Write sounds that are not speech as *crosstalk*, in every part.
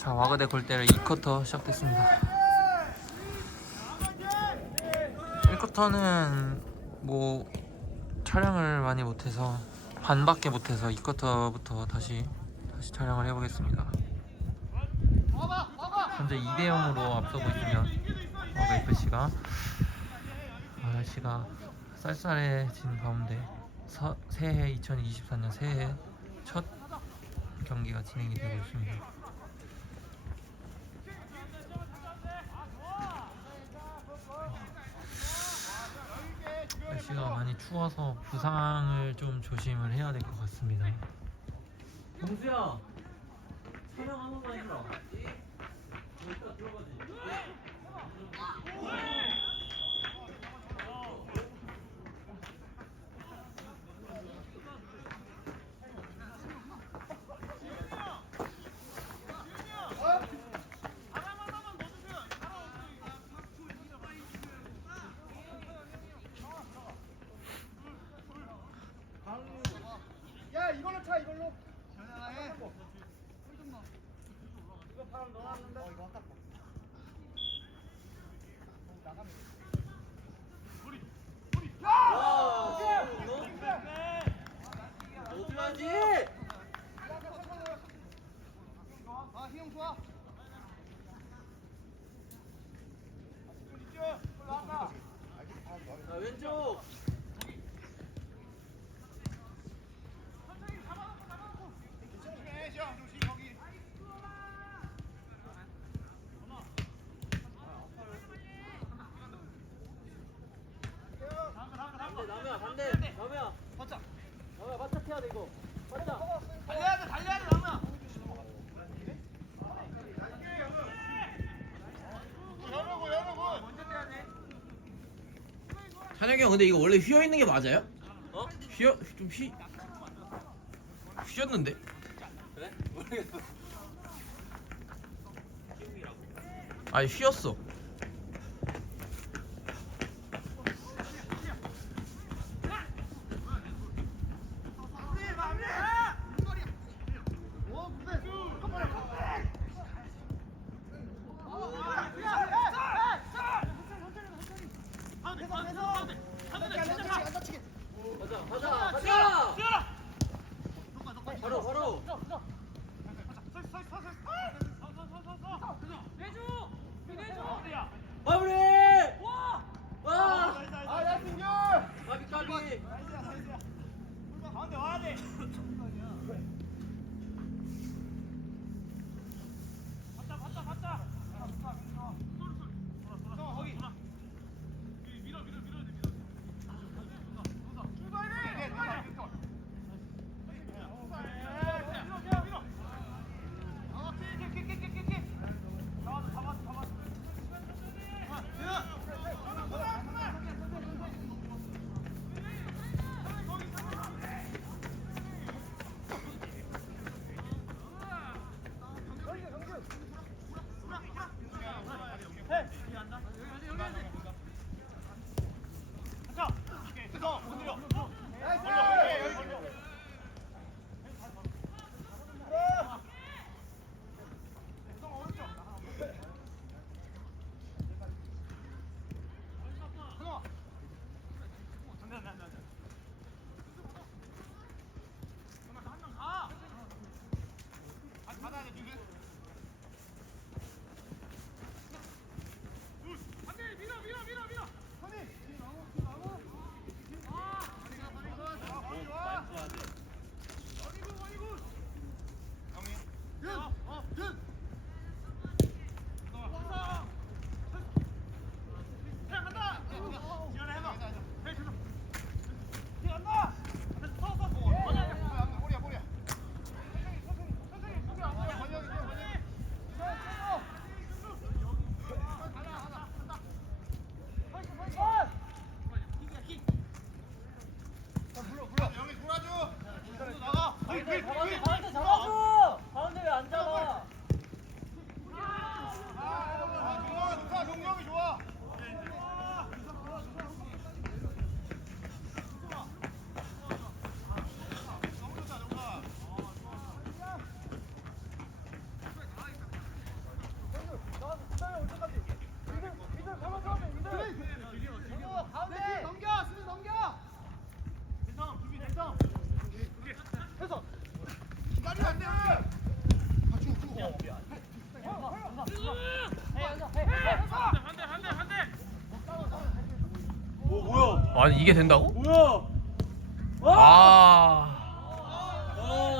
자 와그대 골대를 2쿼터 시작됐습니다 1쿼터는 뭐 촬영을 많이 못해서 반밖에 못해서 2쿼터부터 다시 다시 촬영을 해보겠습니다 현재 2대 0으로 앞서고 있으면 와그 FC가 날씨가 쌀쌀해진 가운데 서, 새해 2024년 새해 첫 경기가 진행이 되고 있습니다. 날씨가 많이 추워서 부상을 좀 조심을 해야 될 것 같습니다. 동수야 촬영 한 번만 해라 야 이걸로 차 이걸로 어디 가지? 아 희영 좋아 자 왼쪽 반대 남이야 반대 남이야 맞자 남이야 바짝 해야 돼 이거 바짝 달려야 돼 달려야 돼 남아 여러분 여러분 먼저 떼야 돼 찬혁이 형 근데 이거 원래 휘어 있는 게 맞아요? 어? 휘어 좀 휘. 휘었는데? 그래? 모르겠어 아니 휘었어. 이게 된다고? 뭐야? 아. 아.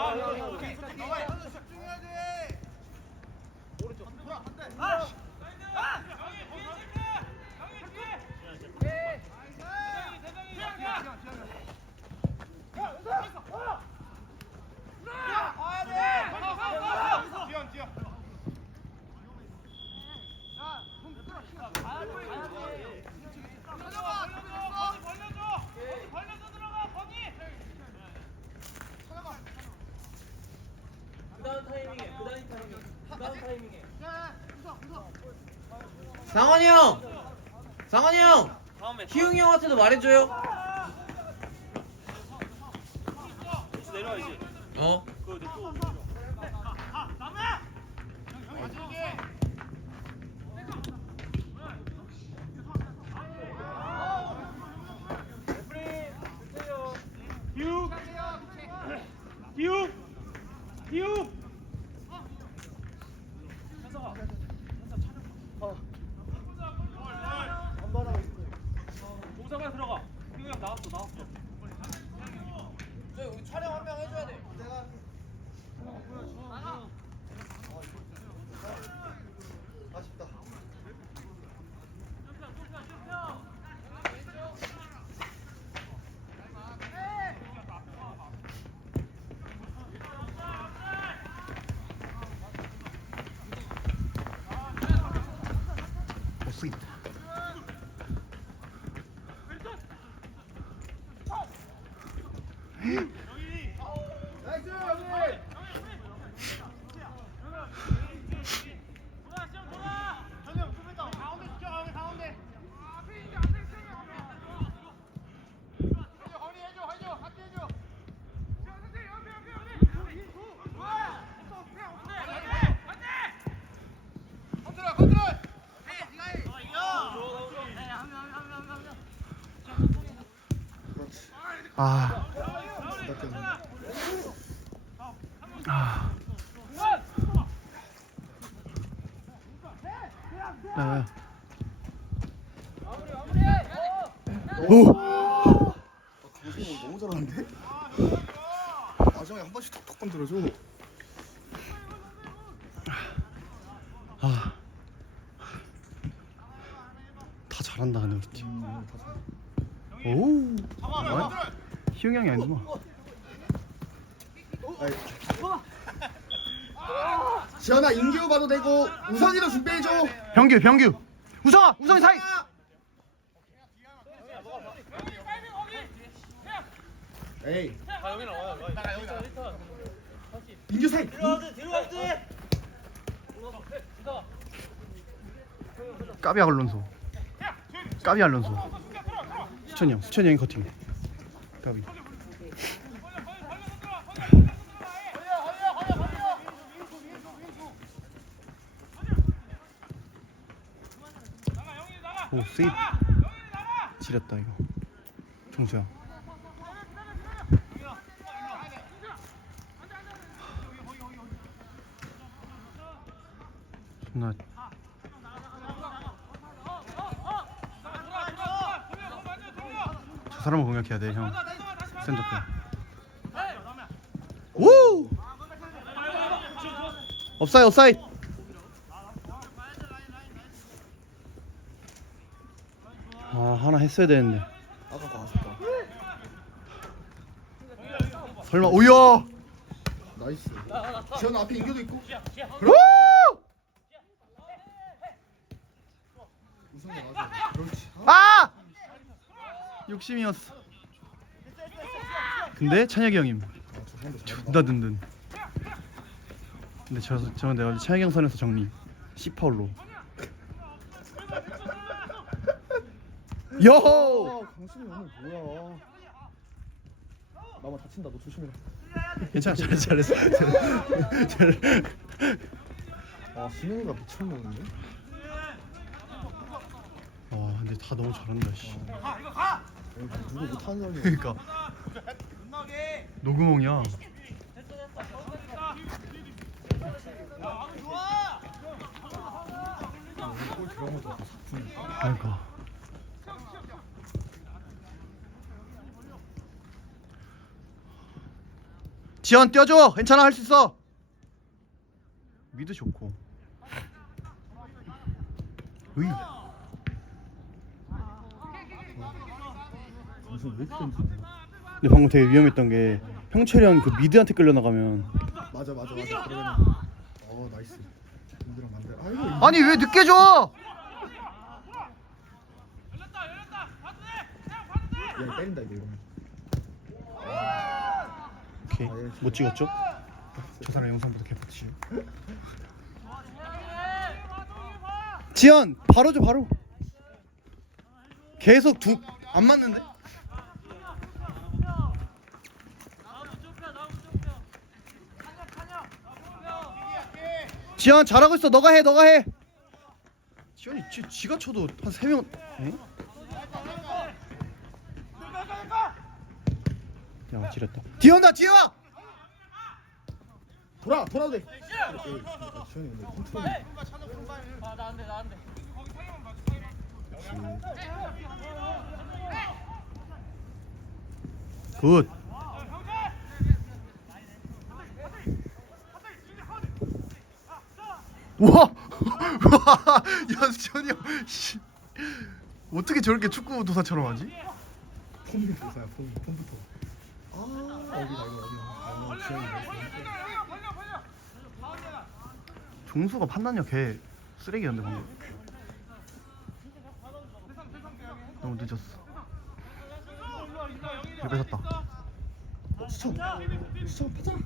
아, 야, 야, 야, 야. 상원이 형! 상원이 형! 희웅이 형한테도 말해줘요. 어? 아. 아. 야, 오! 강승이 너무 잘하는데? 마지막에 한 번씩 톡톡 건드려줘. 아. 다 잘한다 근데 우리 팀. 음, 다 잘해. 오. 어? 희웅이 형이 아니구나. 아이. 지현아 인규 봐도 되고 우성이도 준비해줘. 병규, 병규. 우성아, 우성이 사이. 에이 인규 사이. 까비 알론소. 까비 알론소. 수천이 형, 수천이 형이 커팅. 까비. 오, 세이브. 지렸다 이거. 정수야. 공략해야 돼, 형. 센터페. 오! 업사이, 업사이. 아, 하나 했어야 되는데. 아까 거 아쉽다. 설마, 오야! 나이스. 지현아 앞에 인규도 있고. 오! 우성이 맞아. 그렇지. 아! 욕심이었어. 근데 찬혁이 형임. 잘한다. 존나 든든. 근데 저, 저 내가 어제 찬혁이 형 선에서 정리. C 파울로. 요! 아, 강승이 오늘 뭐야? 나만 다친다. 너 조심해라. 괜찮아, 잘했어, *laughs* 잘했어. 잘- 아, 신영이가 미쳤는데? 와, 근데 다 너무 잘한다, 씨. 여기 누구 못하는 사람이 그러니까. 작품. 그러니까. 지연 뛰어줘. 괜찮아, 할 수 있어. 미드 좋고. 으이. 무슨 왜 이렇게? 근데 방금 되게 위험했던 게 형철이 형 그 미드한테 끌려 나가면. 맞아 맞아 맞아. 그러면 어 나이스. 힘들어 만들 아이고 아니 왜 늦게 줘? 야 때린다 이거 이러면. 오케이. 못 찍었죠? *laughs* 저 사람 영상보다 개빡치 지연 바로 줘 바로. 계속 두 안 맞는데? 지연 잘하고 있어. 너가 해 너가 해. 지연이 지, 지가 쳐도 한 세명 야 지렸다. 디언다 디어 돌아 돌아도 돼. 지현이 근데 컨트롤이 아나 안돼 나 안돼 굿. 우와! 우와! *laughs* 연수천이 형. 씨. 어떻게 저렇게 축구 도사처럼 하지? 폼이 도사야, 폼. 폼부터. 아, 여기다 이거 여기. 아, 지영이 종수가 판단력 개 쓰레기였는데 방금. 너무 늦었어. 배 뺏었다. 수천. 수천 파자.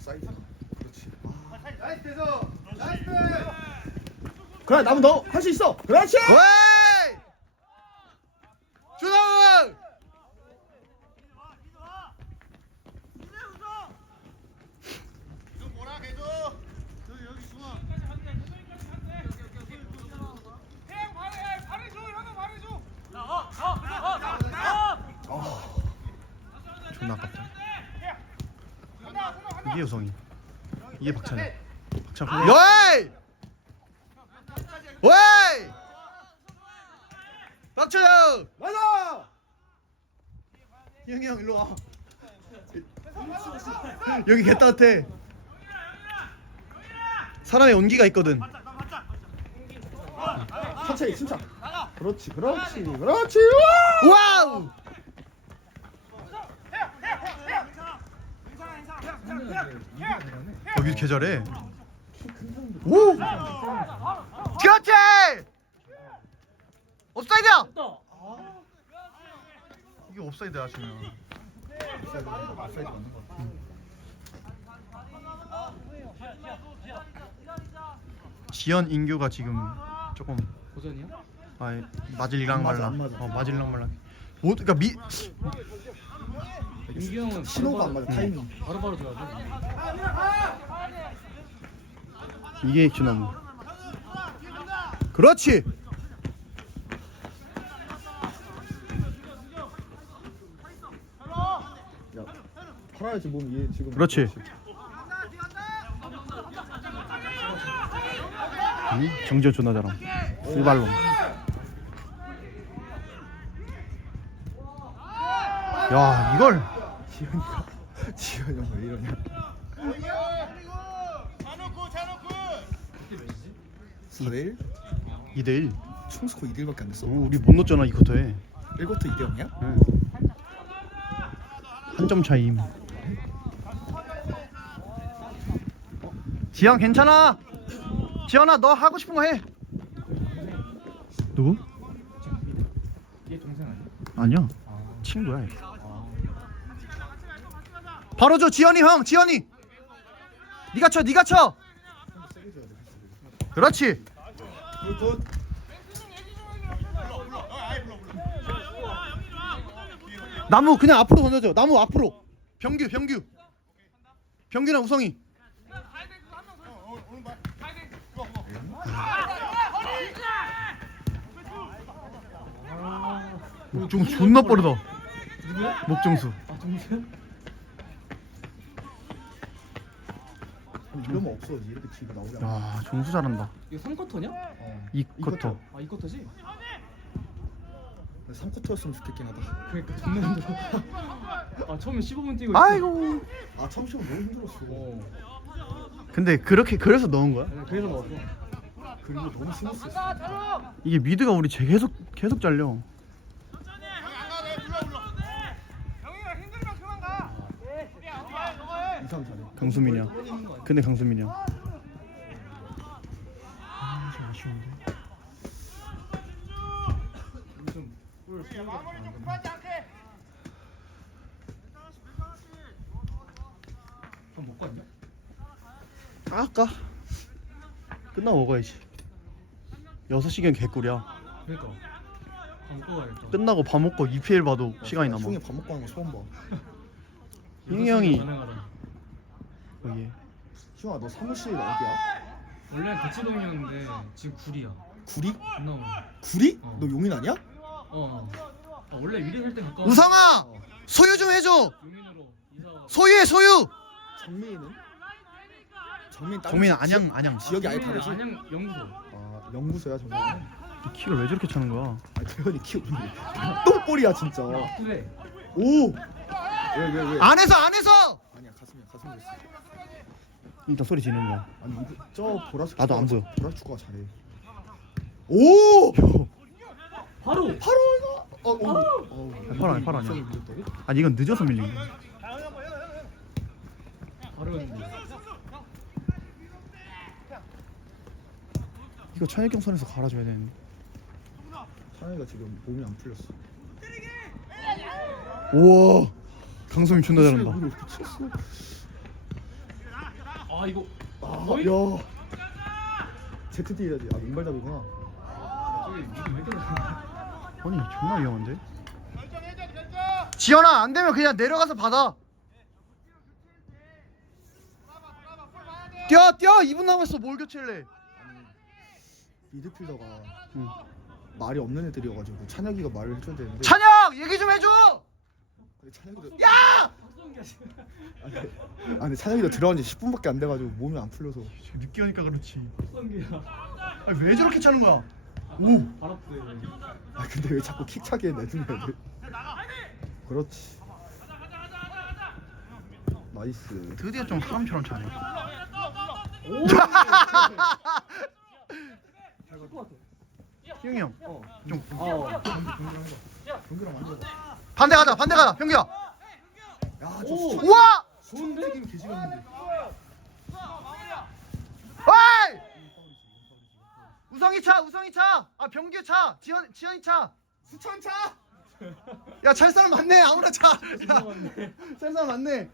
사이드. 그렇지. 그래 나무 넣어 할수 있어. 그렇지. 왜? 주성. 아, 존나 아깝다. 이게 유성이. 이게 박찬현. 박찬현. 여이! 왜? 박찬현! 맞아! 희영이 형 일로 와. 여기 개 따뜻해. 사람의 온기가 있거든. 천천히 침착. 그렇지, 그렇지, 그렇지. 와우! 여기 개 잘해. 오! 그렇지! 옵사이드야! 이게 옵사이드야 지금. 옵사이드 맞는 거, 옵사이드 맞는 거. 지연 인규가 지금 조금 고전이요? 아 맞을랑 안 맞아, 말랑. 안 맞아. 어 맞을랑 말랑. 뭐 그러니까 미 민규 형은 신호가 안 맞아, 타이밍. 바로바로 들어가죠. 이게 액션나무. 그렇지. 야, 팔아야지 몸얘 지금. 그렇지. 응? 정지현 존나 잘함. 일발로. 야 이걸 지현이가 *laughs* 지현이 형 왜 이러냐? 4대 1? 2대1 총스코 2대1밖에 안 됐어. 우리 못 넣었잖아 이 쿼터에 1쿼터 2대 0이야? 한 점 차임 지영 괜찮아 지연아 너 하고 싶은 거해 누구? 얘 동생 아니야? 아니야 친구야 얘. 바로 줘 지연이 형 지연이 네가 쳐 네가 쳐 그렇지 나무 그냥 앞으로 던져줘. 나무 앞으로. 병규 병규. 병규랑 우성이. 목종수 존나 빠르다? 목종수. 아? 이 러면 없어지 이렇게 나오지 않아. 야 종수 잘한다 이거 3쿼터냐? 어. 이 쿼터 아 2쿼터지? 3쿼터였으면 좋겠긴 하다. 그러니까 존나 힘들어. 아 처음에 15분 뛰고 있어. 아이고 아 참치가 너무 힘들었어. 어. 근데 그렇게 그래서 넣은 거야? 아니, 그래서 넣었어. 그리고 너무 스무스했어. 이게 미드가 우리 제 계속 계속 잘려 잘해. 강수민이야? 근데 수요가 밥못 갔냐? 아까 끝나고 먹어야지 6시간 개꿀이야 그러니까 밥 먹고 가야겠다. 끝나고 밥 먹고 EPL 봐도 시간이 남아 형이 밥 먹고 하는 거 처음 봐. 희웅이 형이 가능하다. 여기 희영아 너 사무실 어디야? 원래 대치동이었는데 지금 구리야. 구리? 존나 멀어. 구리? 어. 너 용인 아니야? 어. 아, 원래 위례 살때 가까워. 우성아 소유 좀 해줘 용인으로 이사. 소유해 소유 정민이는? 정민 다른 정민 지- 안양 안양 지역이 아예 다르지? 안양 연구소. 아 연구소야 정민. 이 킥을 왜 저렇게 차는 거야? 아 재현이 키 오늘 똥볼이야 진짜. 그래. 오. 왜왜 왜? 안에서 안에서! 아니야 가슴이야 가슴 그랬어. 일단 소리 지르는 거야. 아니 이거 저 보라색 나도 안 축구가- 보여. 보라색 축구가 잘해. 오! 바로. 바로 이거. 어, 어, 어. 팔 아니야, 팔 아니야. 아니 이건 늦어서 밀린 거야. 바로 했는데. 이거 천일경 선에서 갈아줘야 되는데. 찬이가 지금 몸이 안 풀렸어. 우와 강성이 존나 잘한다. 미쳤어. 아 이거. 아, 거의- 야. ZD 해야지. 아 왼발 잡이구나. 왜 이렇게 아니 존나 위험한데? 지연아 안 되면 그냥 내려가서 받아. 뛰어 뛰어 2분 남았어 뭘 교체할래? 미드필더가 응. 말이 없는 애들이어가지고 찬혁이가 말을 해줘야 되는데. 찬혁 얘기 좀 해줘. 근데 찬혁이도. 야! 아니, 아니 근데 찬혁이도 들어간 지 10분밖에 안 돼가지고 몸이 안 풀려서. 늦게 오니까 그렇지. 아니, 왜 저렇게 차는 거야? 오. 아 근데 왜 자꾸 킥 차게 내주냐 애들. 그렇지. 나이스. 드디어 좀 사람처럼 차네. 오. 희영이 형. 어. 좀 어. 완전. 반대 가자 반대 가자 형규야. 야, 저 오. 스타- 우와! 개지렸는데. 어이! 우성이 차 우성이 차. 아 병규 차. 지현 지현이 차. 수천 차. 야 찰 사람 많네 아무나 차. 찰 사람 많네.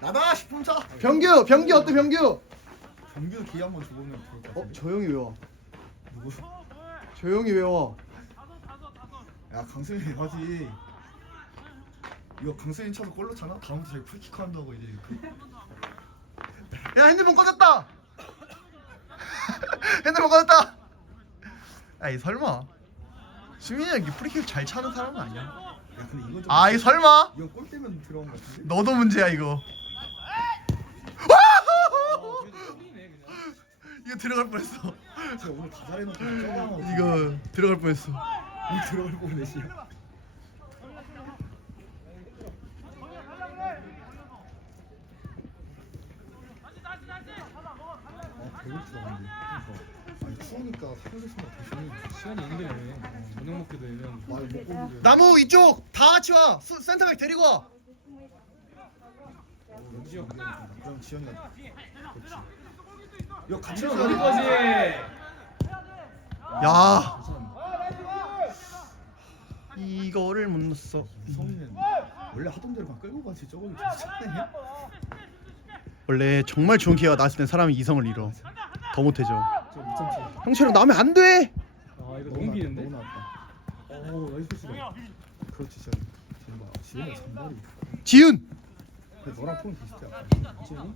나다 싶으면 차. 병규 병규 어때 병규? 경기도 기회 한번 줘보면 좋을 것 어 같은데. 조용히 외워. 누구? 조용히 외워. 야 강수빈 하지. 이거 강수빈 차서 골로 차나? 다음부터 자기 프리킥 한다고 이제. 야 핸드폰 꺼졌다. *laughs* 핸드폰 꺼졌다. 아이 설마. 수민이 형이 프리킥 잘 차는 사람은 아니야. 야 근데 이건 좀. 아이 설마. 이거 골 때면 들어간 것 같은데? 너도 문제야 이거. 이거 들어갈 뻔했어. 제가 오늘 다 잘해놓고 저거 이거 들어갈 뻔했어. 이 들어갈 거 내시야. 아 배고프다 근데. 아니 추우니까 사무실만 대신에 시간이 힘드네. 저녁 먹게 되면. 말 먹고 오는데. 나무 이쪽 다 같이 와. 수- 센터백 데리고 와. 지영 그럼 지영이가 그렇지. 이거 같이 어디까지? 가자. 야. 이거를 못 넣었어. 원래 하던 대로만 끌고 가지 저거는 괜찮네. *laughs* 원래 정말 좋은 기회가 나왔을 땐 사람이 이성을 잃어. 더 못해져. 저 2.7. 형처럼 나오면 안 돼. 아 이거 너무 기는데? 너무 나왔다. 오 나이스 패스다. 그렇지. 지영 봐. 지영이 잔발이. 지훈. 근데 너랑 폼이 비슷해. 약간. 지현이?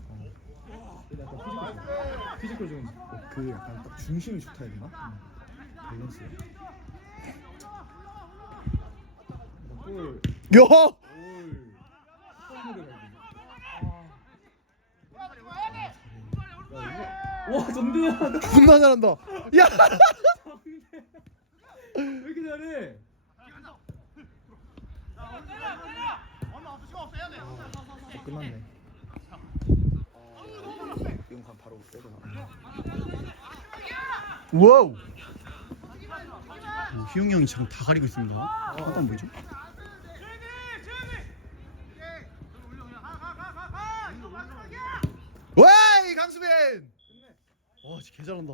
어. 근데 약간 피지컬. 피지컬 좀. 어, 그 약간 딱 중심이 좋다 해야 되나? 밸런스. 골. 야. 골. 와 전대현 존나 잘한다. 야. 왜 이렇게 잘해? 어, 끝났네. 간 바로 빼고 나. 와우. 희용이 형이 지금 다 가리고 있습니다. 하단 뭐죠? 와, 이 강수빈. 와, 진짜 개 잘한다.